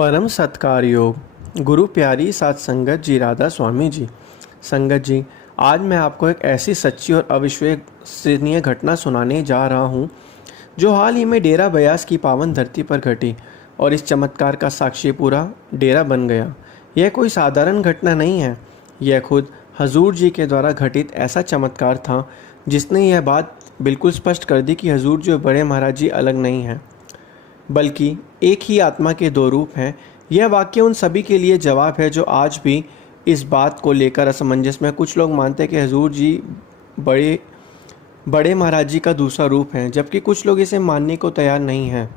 परम सत्कार योग गुरु प्यारी साथ संगत जी राधा स्वामी जी। संगत जी, आज मैं आपको एक ऐसी सच्ची और अविश्वसनीय घटना सुनाने जा रहा हूँ जो हाल ही में डेरा ब्यास की पावन धरती पर घटी और इस चमत्कार का साक्षी पूरा डेरा बन गया। यह कोई साधारण घटना नहीं है, यह खुद हजूर जी के द्वारा घटित ऐसा चमत्कार था जिसने यह बात बिल्कुल स्पष्ट कर दी कि हजूर जो बड़े महाराज जी अलग नहीं हैं, बल्कि एक ही आत्मा के दो रूप हैं। यह वाक्य उन सभी के लिए जवाब है जो आज भी इस बात को लेकर असमंजस में। कुछ लोग मानते हैं कि हजूर जी बड़े बड़े महाराज जी का दूसरा रूप है, जबकि कुछ लोग इसे मानने को तैयार नहीं हैं।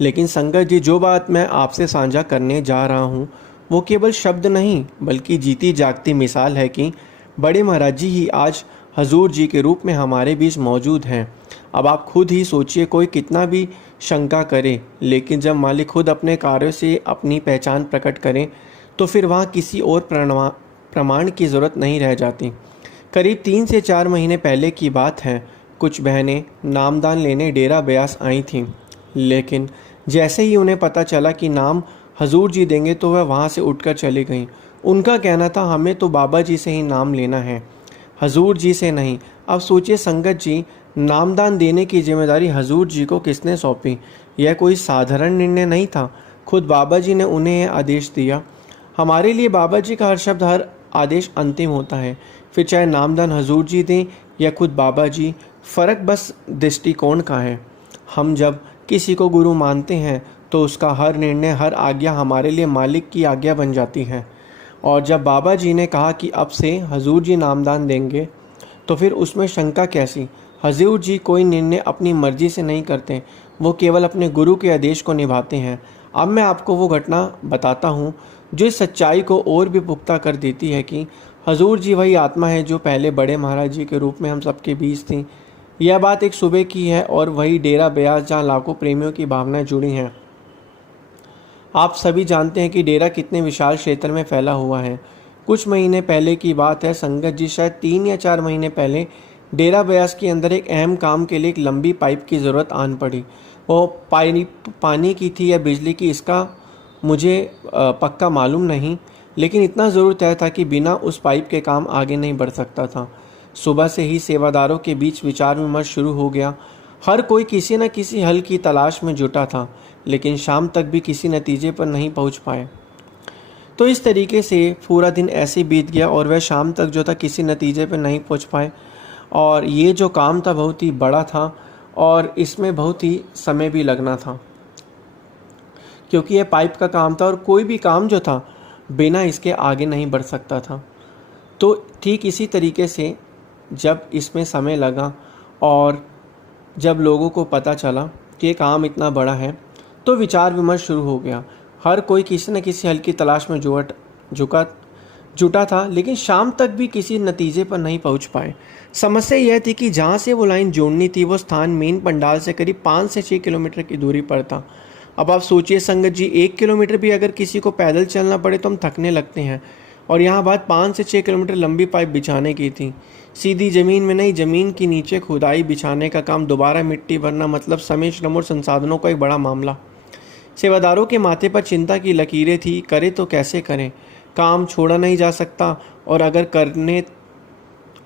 लेकिन संगत जी, जो बात मैं आपसे साझा करने जा रहा हूँ वो केवल शब्द नहीं बल्कि जीती जागती मिसाल है कि बड़े महाराज जी ही आज हजूर जी के रूप में हमारे बीच मौजूद हैं। अब आप खुद ही सोचिए, कोई कितना भी शंका करे, लेकिन जब मालिक खुद अपने कार्यों से अपनी पहचान प्रकट करें तो फिर वहाँ किसी और प्रमाण की ज़रूरत नहीं रह जाती। करीब 3 से 4 महीने पहले की बात है। कुछ बहनें नामदान लेने डेरा ब्यास आई थीं, लेकिन जैसे ही उन्हें पता चला कि नाम हजूर जी देंगे तो वह वहाँ से उठकर चली गईं। उनका कहना था, हमें तो बाबा जी से ही नाम लेना है, हजूर जी से नहीं। अब सोचिए संगत जी, नामदान देने की जिम्मेदारी हजूर जी को किसने सौंपी? यह कोई साधारण निर्णय नहीं था, खुद बाबा जी ने उन्हें यह आदेश दिया। हमारे लिए बाबा जी का हर शब्द, हर आदेश अंतिम होता है, फिर चाहे नामदान हजूर जी दें या खुद बाबा जी। फ़र्क बस दृष्टिकोण का है। हम जब किसी को गुरु मानते हैं तो उसका हर निर्णय, हर आज्ञा हमारे लिए मालिक की आज्ञा बन जाती है। और जब बाबा जी ने कहा कि अब से हजूर जी नामदान देंगे तो फिर उसमें शंका कैसी? हजूर जी कोई निर्णय अपनी मर्जी से नहीं करते, वो केवल अपने गुरु के आदेश को निभाते हैं। अब मैं आपको वो घटना बताता हूँ जो इस सच्चाई को और भी पुख्ता कर देती है कि हजूर जी वही आत्मा है जो पहले बड़े महाराज जी के रूप में हम सबके बीच थी। यह बात एक सुबह की है और वही डेरा ब्यास जहाँ लाखों प्रेमियों की भावनाएं जुड़ी हैं। आप सभी जानते हैं कि डेरा कितने विशाल क्षेत्र में फैला हुआ है। कुछ महीने पहले की बात है संगत जी, शायद 3 या 4 महीने पहले डेरा ब्यास के अंदर एक अहम काम के लिए एक लंबी पाइप की ज़रूरत आन पड़ी। वो पानी की थी या बिजली की, इसका मुझे पक्का मालूम नहीं, लेकिन इतना ज़रूर तय था कि बिना उस पाइप के काम आगे नहीं बढ़ सकता था। सुबह से ही सेवादारों के बीच विचार विमर्श शुरू हो गया। हर कोई किसी न किसी हल की तलाश में जुटा था, लेकिन शाम तक भी किसी नतीजे पर नहीं पहुंच पाए। तो इस तरीके से पूरा दिन ऐसे बीत गया और वह शाम तक जो था किसी नतीजे पर नहीं पहुंच पाए। और ये जो काम था बहुत ही बड़ा था और इसमें बहुत ही समय भी लगना था, क्योंकि यह पाइप का काम था और कोई भी काम जो था बिना इसके आगे नहीं बढ़ सकता था। तो ठीक इसी तरीके से जब इसमें समय लगा और जब लोगों को पता चला कि ये काम इतना बड़ा है तो विचार विमर्श शुरू हो गया। हर कोई किसी न किसी हल की तलाश में जुटा था, लेकिन शाम तक भी किसी नतीजे पर नहीं पहुंच पाए। समस्या यह थी कि जहां से वो लाइन जोड़नी थी वो स्थान मेन पंडाल से करीब 5 से 6 किलोमीटर की दूरी पर था। अब आप सोचिए संगत जी, 1 किलोमीटर भी अगर किसी को पैदल चलना पड़े तो हम थकने लगते हैं, और यहाँ बात 5 से 6 किलोमीटर लंबी पाइप बिछाने की थी। सीधी ज़मीन में नहीं, ज़मीन के नीचे खुदाई बिछाने का काम, दोबारा मिट्टी भरना, मतलब समय, श्रम और संसाधनों का एक बड़ा मामला। सेवादारों के माथे पर चिंता की लकीरें थी, करे तो कैसे करें, काम छोड़ा नहीं जा सकता, और अगर करने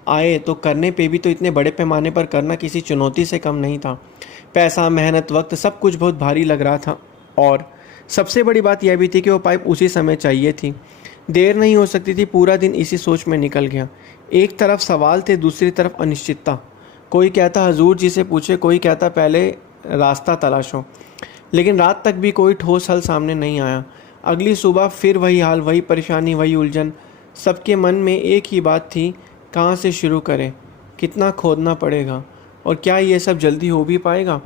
आए तो करने पे भी तो इतने बड़े पैमाने पर करना किसी चुनौती से कम नहीं था। पैसा, मेहनत, वक्त, सब कुछ बहुत भारी लग रहा था। और सबसे बड़ी बात यह भी थी कि वो पाइप उसी समय चाहिए थी, देर नहीं हो सकती थी। पूरा दिन इसी सोच में निकल गया। एक तरफ सवाल थे, दूसरी तरफ अनिश्चितता। कोई कहता हजूर जी से पूछे, कोई कहता पहले रास्ता तलाशो, लेकिन रात तक भी कोई ठोस हल सामने नहीं आया। अगली सुबह फिर वही हाल, वही परेशानी, वही उलझन। सबके मन में एक ही बात थी, कहाँ से शुरू करें, कितना खोदना पड़ेगा, और क्या ये सब जल्दी हो भी पाएगा?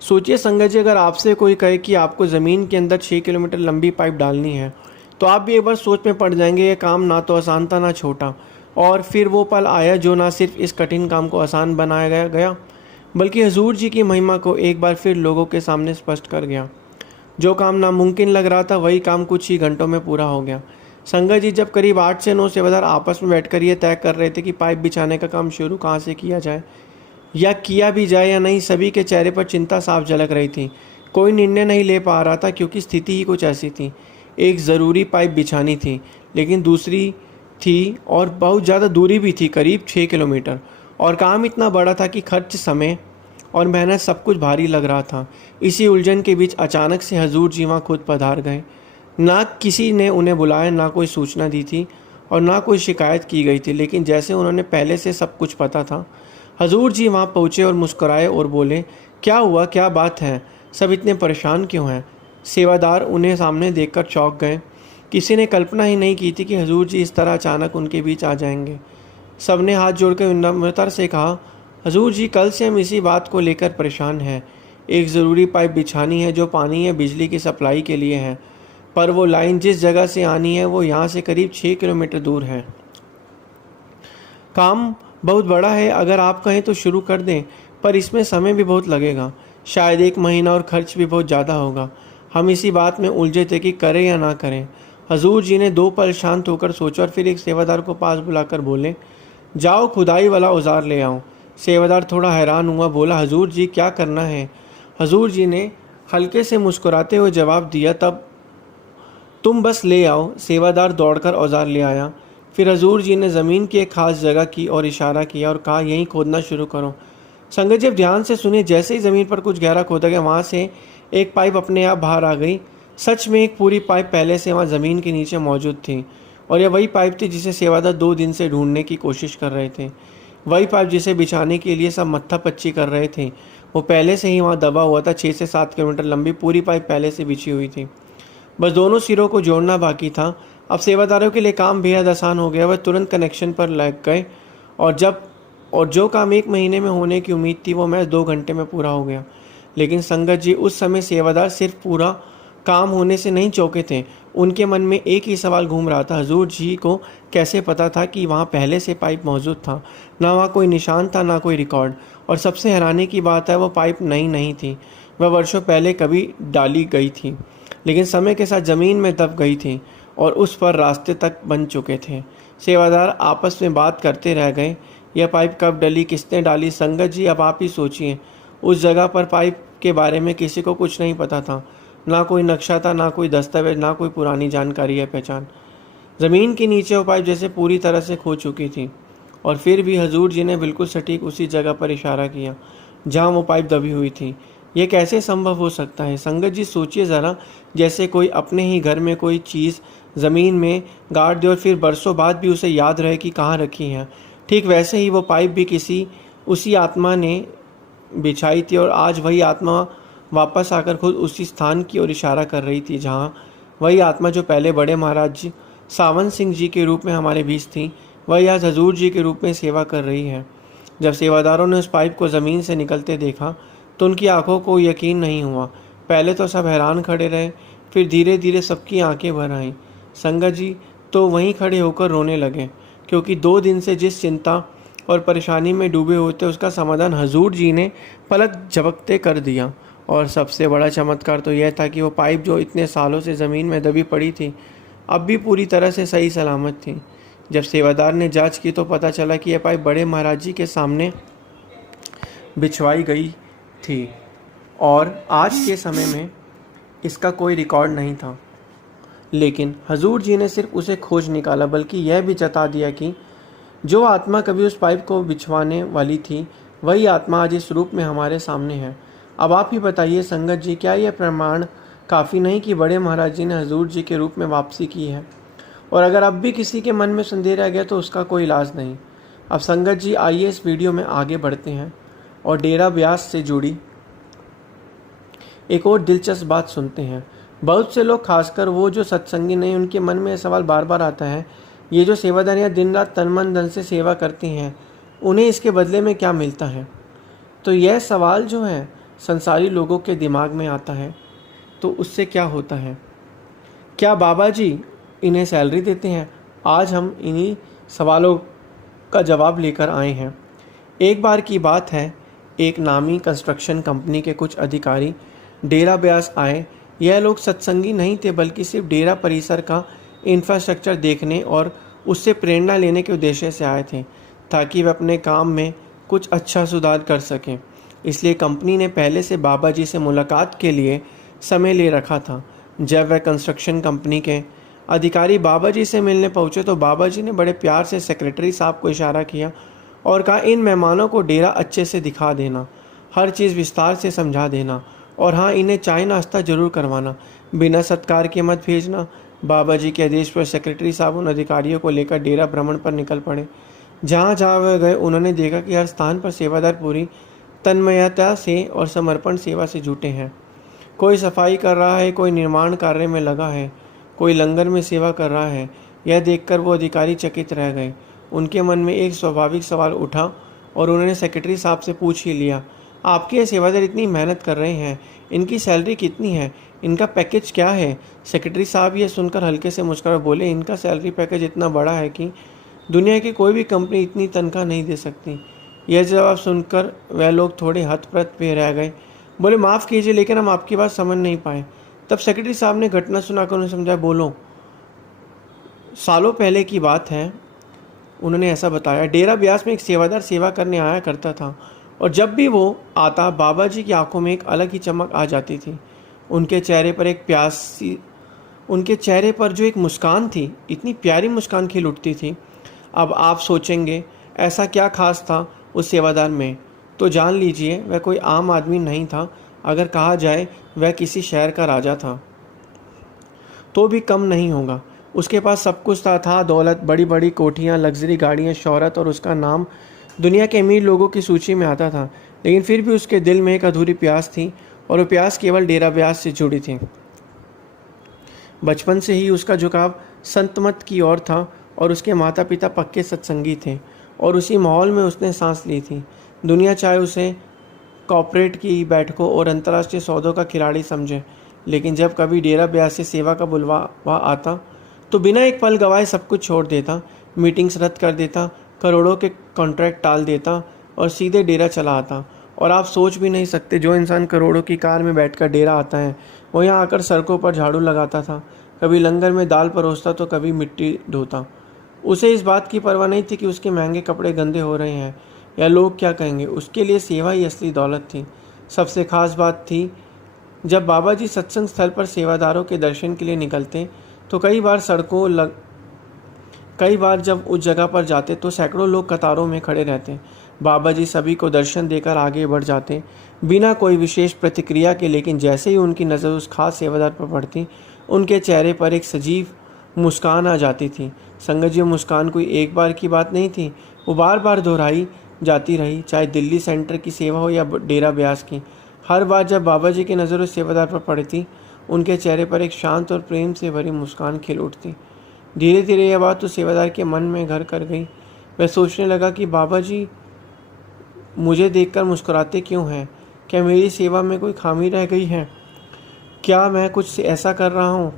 सोचिए संगत जी, अगर आपसे कोई कहे कि आपको ज़मीन के अंदर 6 किलोमीटर लंबी पाइप डालनी है तो आप भी एक बार सोच में पड़ जाएंगे। ये काम ना तो आसान था ना छोटा। और फिर वो पल आया जो ना सिर्फ इस कठिन काम को आसान बनाया गया बल्कि हजूर जी की महिमा को एक बार फिर लोगों के सामने स्पष्ट कर गया। जो काम नामुमकिन लग रहा था वही काम कुछ ही घंटों में पूरा हो गया। संगत जी, जब करीब 8 से 9 सेवादार आपस में बैठकर ये तय कर रहे थे कि पाइप बिछाने का काम शुरू कहाँ से किया जाए या किया भी जाए या नहीं, सभी के चेहरे पर चिंता साफ झलक रही थी। कोई निर्णय नहीं ले पा रहा था क्योंकि स्थिति ही कुछ ऐसी थी। एक ज़रूरी पाइप बिछानी थी, लेकिन दूसरी थी और बहुत ज़्यादा दूरी भी थी, करीब 6 किलोमीटर। और काम इतना बड़ा था कि खर्च, समय और मेहनत सब कुछ भारी लग रहा था। इसी उलझन के बीच अचानक से हजूर जी वहाँ खुद पधार गए। ना किसी ने उन्हें बुलाया, ना कोई सूचना दी थी और ना कोई शिकायत की गई थी, लेकिन जैसे उन्होंने पहले से सब कुछ पता था। हजूर जी वहाँ पहुँचे और मुस्कुराए और बोले, क्या हुआ, क्या बात है, सब इतने परेशान क्यों हैं? सेवादार उन्हें सामने देखकर चौंक गए। किसी ने कल्पना ही नहीं की थी कि हजूर जी इस तरह अचानक उनके बीच आ जाएंगे। सबने हाथ जोड़कर विनम्रता से कहा, हजूर जी, कल से हम इसी बात को लेकर परेशान हैं। एक ज़रूरी पाइप बिछानी है जो पानी या बिजली की सप्लाई के लिए है, पर वो लाइन जिस जगह से आनी है वो यहाँ से करीब 6 किलोमीटर दूर है। काम बहुत बड़ा है, अगर आप कहें तो शुरू कर दें, पर इसमें समय भी बहुत लगेगा, शायद 1 महीना, और खर्च भी बहुत ज़्यादा होगा। हम इसी बात में उलझे थे कि करें या ना करें। हजूर जी ने 2 पल शांत होकर सोचा और फिर एक सेवादार को पास बुलाकर बोले, जाओ खुदाई वाला औजार ले आओ। सेवादार थोड़ा हैरान हुआ, बोला, हजूर जी क्या करना है? हजूर जी ने हल्के से मुस्कुराते हुए जवाब दिया, तब तुम बस ले आओ। सेवादार दौड़कर औजार ले आया। फिर हजूर जी ने ज़मीन की एक खास जगह की और इशारा किया और कहा, यहीं खोदना शुरू करो। संगत जी, ध्यान से सुनिए। जैसे ही ज़मीन पर कुछ गहरा खोदा गया, वहाँ से एक पाइप अपने आप बाहर आ गई। सच में एक पूरी पाइप पहले से वहाँ ज़मीन के नीचे मौजूद थी, और यह वही पाइप थी जिसे सेवादार 2 दिन से ढूंढने की कोशिश कर रहे थे। वही पाइप जिसे बिछाने के लिए सब मत्थापच्ची कर रहे थे, वो पहले से ही वहाँ दबा हुआ था। 6 से 7 किलोमीटर लंबी पूरी पाइप पहले से बिछी हुई थी, बस दोनों सिरों को जोड़ना बाकी था। अब सेवादारों के लिए काम बेहद आसान हो गया। वह तुरंत कनेक्शन पर लग गए और जो काम 1 महीने में होने की उम्मीद थी वो महज 2 घंटे में पूरा हो गया। लेकिन संगत जी, उस समय सेवादार सिर्फ पूरा काम होने से नहीं चौंके थे। उनके मन में एक ही सवाल घूम रहा था, हजूर जी को कैसे पता था कि वहाँ पहले से पाइप मौजूद था? ना वहाँ कोई निशान था, ना कोई रिकॉर्ड। और सबसे हैरानी की बात है, वो पाइप नई नहीं थी, वह वर्षों पहले कभी डाली गई थी, लेकिन समय के साथ ज़मीन में दब गई थी और उस पर रास्ते तक बन चुके थे। सेवादार आपस में बात करते रह गए, यह पाइप कब डली, किसने डाली? संगत जी, अब आप ही सोचिए। उस जगह पर पाइप के बारे में किसी को कुछ नहीं पता था, ना कोई नक्शा था, ना कोई दस्तावेज, ना कोई पुरानी जानकारी या पहचान। ज़मीन के नीचे वो पाइप जैसे पूरी तरह से खो चुकी थी, और फिर भी हजूर जी ने बिल्कुल सटीक उसी जगह पर इशारा किया जहाँ वो पाइप दबी हुई थी। यह कैसे संभव हो सकता है? संगत जी, सोचिए ज़रा, जैसे कोई अपने ही घर में कोई चीज़ ज़मीन में गाड़ दे और फिर बरसों बाद भी उसे याद रहे कि कहाँ रखी है। ठीक वैसे ही वो पाइप भी उसी आत्मा ने बिछाई थी, और आज वही आत्मा वापस आकर खुद उसी स्थान की ओर इशारा कर रही थी जहाँ वही आत्मा जो पहले बड़े महाराज सावंत सिंह जी के रूप में हमारे बीच थी, वही आज हजूर जी के रूप में सेवा कर रही है। जब सेवादारों ने उस पाइप को ज़मीन से निकलते देखा तो उनकी आंखों को यकीन नहीं हुआ। पहले तो सब हैरान खड़े रहे, फिर धीरे धीरे सबकी आंखें भर आईं। संगत जी तो वहीं खड़े होकर रोने लगे, क्योंकि 2 दिन से जिस चिंता और परेशानी में डूबे हुए थे उसका समाधान हजूर जी ने पलक झपकते कर दिया। और सबसे बड़ा चमत्कार तो यह था कि वो पाइप जो इतने सालों से ज़मीन में दबी पड़ी थी, अब भी पूरी तरह से सही सलामत थी। जब सेवादार ने जांच की तो पता चला कि यह पाइप बड़े महाराज जी के सामने बिछवाई गई थी, और आज के समय में इसका कोई रिकॉर्ड नहीं था। लेकिन हजूर जी ने सिर्फ उसे खोज निकाला, बल्कि यह भी जता दिया कि जो आत्मा कभी उस पाइप को बिछवाने वाली थी, वही आत्मा आज इस रूप में हमारे सामने है। अब आप ही बताइए संगत जी, क्या यह प्रमाण काफ़ी नहीं कि बड़े महाराज जी ने हजूर जी के रूप में वापसी की है? और अगर अब भी किसी के मन में संदेह रह गया तो उसका कोई इलाज नहीं। अब संगत जी, आइए इस वीडियो में आगे बढ़ते हैं और डेरा ब्यास से जुड़ी एक और दिलचस्प बात सुनते हैं। बहुत से लोग, खासकर वो जो सत्संगी नहीं, उनके मन में यह सवाल बार बार आता है, ये जो सेवादारियाँ दिन रात तन मन धन से सेवा करती हैं, उन्हें इसके बदले में क्या मिलता है? तो यह सवाल जो है संसारी लोगों के दिमाग में आता है, तो उससे क्या होता है? क्या बाबा जी इन्हें सैलरी देते हैं? आज हम इन्हीं सवालों का जवाब लेकर आए हैं। एक बार की बात है, एक नामी कंस्ट्रक्शन कंपनी के कुछ अधिकारी डेरा ब्यास आए। यह लोग सत्संगी नहीं थे, बल्कि सिर्फ डेरा परिसर का इंफ्रास्ट्रक्चर देखने और उससे प्रेरणा लेने के उद्देश्य से आए थे, ताकि वे अपने काम में कुछ अच्छा सुधार कर सकें। इसलिए कंपनी ने पहले से बाबा जी से मुलाकात के लिए समय ले रखा था। जब वह कंस्ट्रक्शन कंपनी के अधिकारी बाबा जी से मिलने पहुंचे तो बाबा जी ने बड़े प्यार से सेक्रेटरी साहब को इशारा किया और कहा, इन मेहमानों को डेरा अच्छे से दिखा देना, हर चीज़ विस्तार से समझा देना, और हाँ, इन्हें चाय नाश्ता जरूर करवाना, बिना सत्कार के मत भेजना। बाबा जी के आदेश पर सेक्रेटरी साहब उन अधिकारियों को लेकर डेरा भ्रमण पर निकल पड़े। जहाँ जहाँ वह गए उन्होंने देखा कि हर स्थान पर सेवादार पूरी तन्मयता से और समर्पण सेवा से जुटे हैं। कोई सफाई कर रहा है, कोई निर्माण कार्य में लगा है, कोई लंगर में सेवा कर रहा है। यह देखकर वो अधिकारी चकित रह गए। उनके मन में एक स्वाभाविक सवाल उठा और उन्होंने सेक्रेटरी साहब से पूछ ही लिया, आपके ये सेवादार इतनी मेहनत कर रहे हैं, इनकी सैलरी कितनी है, इनका पैकेज क्या है? सेक्रेटरी साहब ये सुनकर हल्के से मुस्कुरा बोले, इनका सैलरी पैकेज इतना बड़ा है कि दुनिया की कोई भी कंपनी इतनी तनख्वाह नहीं दे सकती। यह जवाब सुनकर वह लोग थोड़े हतप्रभ पे रह गए। बोले, माफ़ कीजिए लेकिन हम आपकी बात समझ नहीं पाए। तब सेक्रेटरी साहब ने घटना सुनाकर उन्हें समझाया। बोलो, सालों पहले की बात है। उन्होंने ऐसा बताया, डेरा ब्यास में एक सेवादार सेवा करने आया करता था और जब भी वो आता बाबा जी की आंखों में एक अलग ही चमक आ जाती थी। उनके चेहरे पर जो एक मुस्कान थी, इतनी प्यारी मुस्कान खिल उठती थी। अब आप सोचेंगे ऐसा क्या खास था उस सेवादार में, तो जान लीजिए वह कोई आम आदमी नहीं था। अगर कहा जाए वह किसी शहर का राजा था तो भी कम नहीं होगा। उसके पास सब कुछ था दौलत, बड़ी बड़ी कोठियाँ, लग्जरी गाड़ियाँ, शोहरत, और उसका नाम दुनिया के अमीर लोगों की सूची में आता था। लेकिन फिर भी उसके दिल में एक अधूरी प्यास थी और वो प्यास केवल डेरा ब्यास से जुड़ी थी। बचपन से ही उसका झुकाव संत मत की ओर था और उसके माता पिता पक्के सत्संगी थे और उसी माहौल में उसने सांस ली थी। दुनिया चाहे उसे कॉर्पोरेट की बैठकों और अंतर्राष्ट्रीय सौदों का खिलाड़ी समझे, लेकिन जब कभी डेरा ब्यास से सेवा का बुलवा आता तो बिना एक पल गवाए सब कुछ छोड़ देता, मीटिंग्स रद्द कर देता, करोड़ों के कॉन्ट्रैक्ट टाल देता और सीधे डेरा चला आता। और आप सोच भी नहीं सकते, जो इंसान करोड़ों की कार में बैठकर डेरा आता है वो यहाँ आकर सड़कों पर झाड़ू लगाता था, कभी लंगर में दाल परोसता तो कभी मिट्टी ढोता। उसे इस बात की परवाह नहीं थी कि उसके महंगे कपड़े गंदे हो रहे हैं या लोग क्या कहेंगे। उसके लिए सेवा ही असली दौलत थी। सबसे खास बात थी, जब बाबा जी सत्संग स्थल पर सेवादारों के दर्शन के लिए निकलते तो कई बार जब उस जगह पर जाते तो सैकड़ों लोग कतारों में खड़े रहते। बाबा जी सभी को दर्शन देकर आगे बढ़ जाते बिना कोई विशेष प्रतिक्रिया के, लेकिन जैसे ही उनकी नज़र उस खास सेवादार पर पड़ती उनके चेहरे पर एक सजीव मुस्कान आ जाती थी। संगत जी, मुस्कान कोई एक बार की बात नहीं थी, वो बार बार दोहराई जाती रही, चाहे दिल्ली सेंटर की सेवा हो या डेरा ब्यास की। हर बार जब बाबा जी की नज़र उस सेवादार पर पड़ती उनके चेहरे पर एक शांत और प्रेम से भरी मुस्कान खिल उठती। धीरे धीरे यह बात उस सेवादार के मन में घर कर गई। वह सोचने लगा कि बाबा जी मुझे देखकर मुस्कुराते क्यों हैं? क्या मेरी सेवा में कोई खामी रह गई है? क्या मैं कुछ ऐसा कर रहा हूँ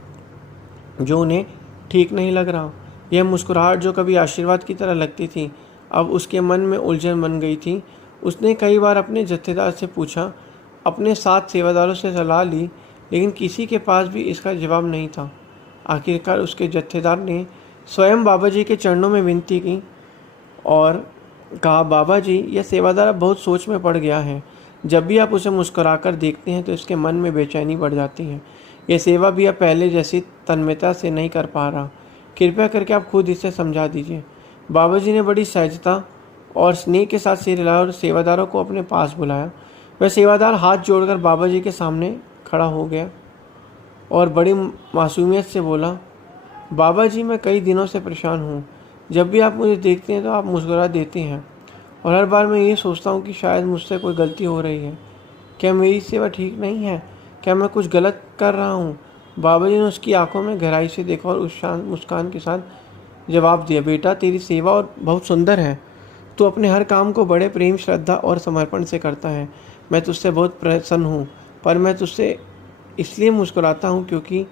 जो उन्हें ठीक नहीं लग रहा? यह मुस्कुराहट जो कभी आशीर्वाद की तरह लगती थी अब उसके मन में उलझन बन गई थी। उसने कई बार अपने जत्थेदार से पूछा, अपने 7 सेवादारों से सलाह ली, लेकिन किसी के पास भी इसका जवाब नहीं था। आखिरकार उसके जत्थेदार ने स्वयं बाबा जी के चरणों में विनती की और कहा, बाबा जी, यह सेवादार अब बहुत सोच में पड़ गया है। जब भी आप उसे मुस्कुराकर देखते हैं तो इसके मन में बेचैनी बढ़ जाती है। यह सेवा भी अब पहले जैसी तन्मयता से नहीं कर पा रहा। कृपया करके आप खुद इसे समझा दीजिए। बाबा जी ने बड़ी सहजता और स्नेह के साथ सिर हिलाया और सेवादारों को अपने पास बुलाया। वह सेवादार हाथ जोड़कर बाबा जी के सामने खड़ा हो गया और बड़ी मासूमियत से बोला, बाबा जी, मैं कई दिनों से परेशान हूँ। जब भी आप मुझे देखते हैं तो आप मुस्कुरा देते हैं और हर बार मैं ये सोचता हूँ कि शायद मुझसे कोई गलती हो रही है। क्या मेरी सेवा ठीक नहीं है? क्या मैं कुछ गलत कर रहा हूँ? बाबा जी ने उसकी आंखों में गहराई से देखा और उस शांत मुस्कान के साथ जवाब दिया, बेटा, तेरी सेवा और बहुत सुंदर है। तू अपने हर काम को बड़े प्रेम, श्रद्धा और समर्पण से करता है। मैं तुझसे बहुत प्रसन्न हूँ, पर मैं तुझसे इसलिए मुस्कुराता हूँ क्योंकि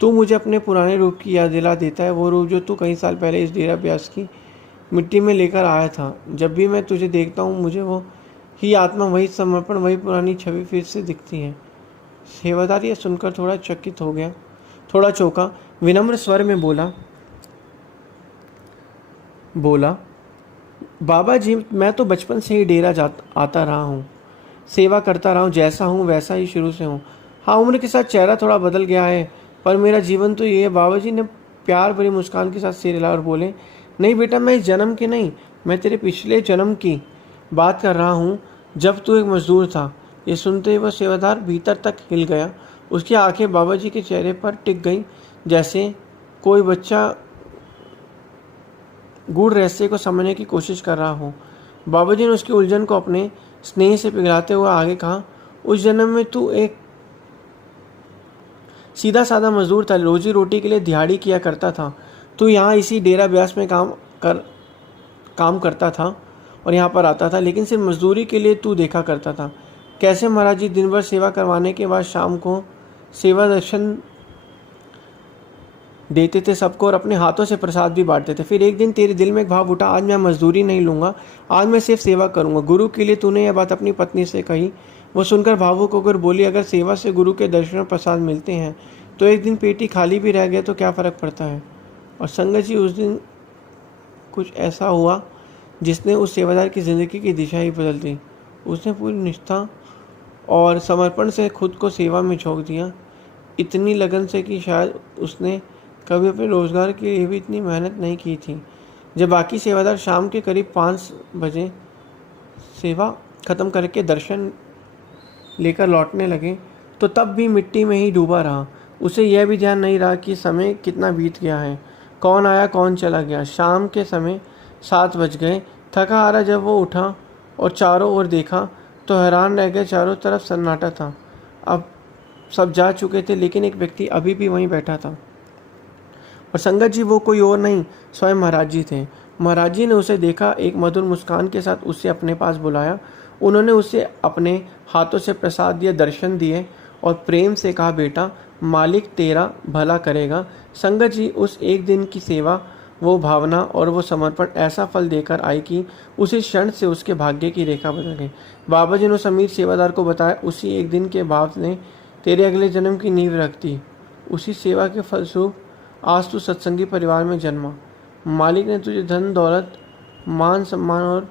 तू मुझे अपने पुराने रूप की याद दिला देता है, वो रूप जो तू कई साल पहले इस डेरा ब्यास की मिट्टी में लेकर आया था। जब भी मैं तुझे देखता हूँ मुझे वो ही आत्मा, वही समर्पण, वही पुरानी छवि फिर से दिखती है। सेवादार यह सुनकर थोड़ा चकित हो गया, थोड़ा चौंका, विनम्र स्वर में बोला, बाबा जी, मैं तो बचपन से ही डेरा आता रहा हूँ। सेवा करता रहा हूँ, जैसा हूँ वैसा ही शुरू से हूँ। हाँ, उम्र के साथ चेहरा थोड़ा बदल गया है, पर मेरा जीवन तो ये है। बाबा जी ने प्यार भरी मुस्कान के साथ सिर हिलाया और बोले, नहीं बेटा, मैं इस जन्म की नहीं, मैं तेरे पिछले जन्म की बात कर रहा हूँ, जब तू एक मजदूर था। ये सुनते ही वह सेवादार भीतर तक हिल गया। उसकी आंखें बाबा जी के चेहरे पर टिक गईं, जैसे कोई बच्चा गूढ़ रहस्य को समझने की कोशिश कर रहा हो। बाबा जी ने उसकी उलझन को अपने स्नेह से पिघलाते हुए आगे कहा, उस जन्म में तू एक सीधा साधा मजदूर था, रोजी रोटी के लिए दिहाड़ी किया करता था। तू यहाँ इसी डेरा ब्यास में काम करता था और यहाँ पर आता था, लेकिन सिर्फ मजदूरी के लिए तू देखा करता था। कैसे महाराज जी दिन भर सेवा करवाने के बाद शाम को सेवा दर्शन देते थे सबको और अपने हाथों से प्रसाद भी बांटते थे। फिर एक दिन तेरे दिल में एक भाव उठा, आज मैं मजदूरी नहीं लूँगा, आज मैं सिर्फ सेवा करूँगा। गुरु के लिए तूने यह बात अपनी पत्नी से कही। वो सुनकर भावुक होकर बोली, अगर सेवा से गुरु के दर्शन और प्रसाद मिलते हैं तो एक दिन पेटी खाली भी रह गया तो क्या फ़र्क पड़ता है। और संगत जी, उस दिन कुछ ऐसा हुआ जिसने उस सेवादार की ज़िंदगी की दिशा ही बदल दी। उसने पूरी निष्ठा और समर्पण से खुद को सेवा में झोंक दिया, इतनी लगन से कि शायद उसने कभी अपने रोज़गार के लिए भी इतनी मेहनत नहीं की थी। जब बाकी सेवादार शाम के करीब 5 बजे सेवा ख़त्म करके दर्शन लेकर लौटने लगे तो तब भी मिट्टी में ही डूबा रहा। उसे यह भी ध्यान नहीं रहा कि समय कितना बीत गया है, कौन आया कौन चला गया। शाम के समय 7 बज गए। थका हारा जब वो उठा और चारों ओर देखा तो हैरान रह गया। चारों तरफ सन्नाटा था। अब सब जा चुके थे, लेकिन एक व्यक्ति अभी भी वहीं बैठा था। और संगत जी, वो कोई और नहीं, स्वयं महाराज जी थे। महाराज जी ने उसे देखा, एक मधुर मुस्कान के साथ उसे अपने पास बुलाया। उन्होंने उसे अपने हाथों से प्रसाद दिए, दर्शन दिए और प्रेम से कहा, बेटा, मालिक तेरा भला करेगा। संगत जी, उस एक दिन की सेवा, वो भावना और वो समर्पण ऐसा फल देकर आई कि उसी क्षण से उसके भाग्य की रेखा बदल गई। बाबा जी ने उस अमीर सेवादार को बताया, उसी एक दिन के भाव ने तेरे अगले जन्म की नींव रख दी। उसी सेवा के फलस्वरूप आज तू सत्संगी परिवार में जन्मा। मालिक ने तुझे धन दौलत, मान सम्मान और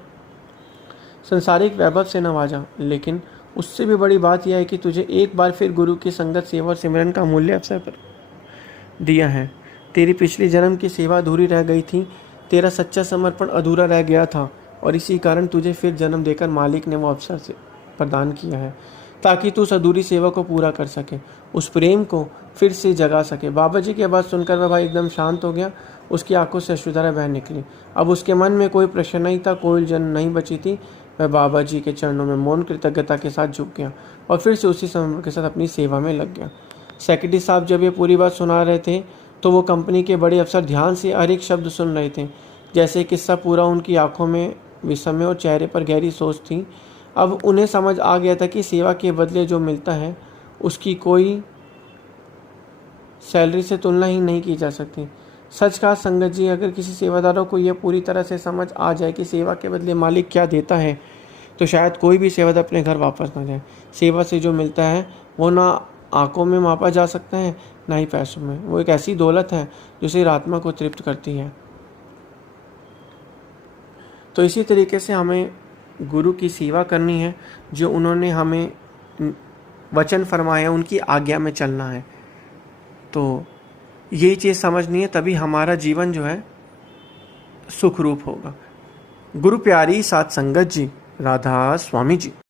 संसारिक वैभव से नवाजा, लेकिन उससे भी बड़ी बात यह है कि तुझे एक बार फिर गुरु की संगत, सेवा और सिमरन का मूल्य अवसर पर दिया है। तेरी पिछली जन्म की सेवा अधूरी रह गई थी, तेरा सच्चा समर्पण अधूरा रह गया था और इसी कारण तुझे फिर जन्म देकर मालिक ने वो अवसर से प्रदान किया है, ताकि तू उस अधूरी सेवा को पूरा कर सके, उस प्रेम को फिर से जगा सके। बाबा जी की बात सुनकर वह भाई एकदम शांत हो गया। उसकी आंखों से अश्रुधारा बह निकली। अब उसके मन में कोई प्रश्न नहीं था, कोई उलझन नहीं बची थी। वह बाबा जी के चरणों में मौन कृतज्ञता के साथ झुक गया और फिर से उसी समर्पण के साथ अपनी सेवा में लग गया। सेक्रेटरी साहब जब ये पूरी बात सुना रहे थे तो वो कंपनी के बड़े अफसर ध्यान से हर एक शब्द सुन रहे थे। जैसे किस्सा पूरा उनकी आंखों में विस्मय और चेहरे पर गहरी सोच थी। अब उन्हें समझ आ गया था कि सेवा के बदले जो मिलता है उसकी कोई सैलरी से तुलना ही नहीं की जा सकती। सच कहा संगत जी, अगर किसी सेवादारों को यह पूरी तरह से समझ आ जाए कि सेवा के बदले मालिक क्या देता है, तो शायद कोई भी सेवादार अपने घर वापस ना जाए। सेवा से जो मिलता है वो ना आंखों में मापा जा सकता है, ना ही पैसों में। वो एक ऐसी दौलत है जो सिर्फ आत्मा को तृप्त करती है। तो इसी तरीके से हमें गुरु की सेवा करनी है, जो उन्होंने हमें वचन फरमाया, उनकी आज्ञा में चलना है। तो यही चीज़ समझनी है, तभी हमारा जीवन जो है सुखरूप होगा। गुरु प्यारी साथ संगत जी, राधा स्वामी जी।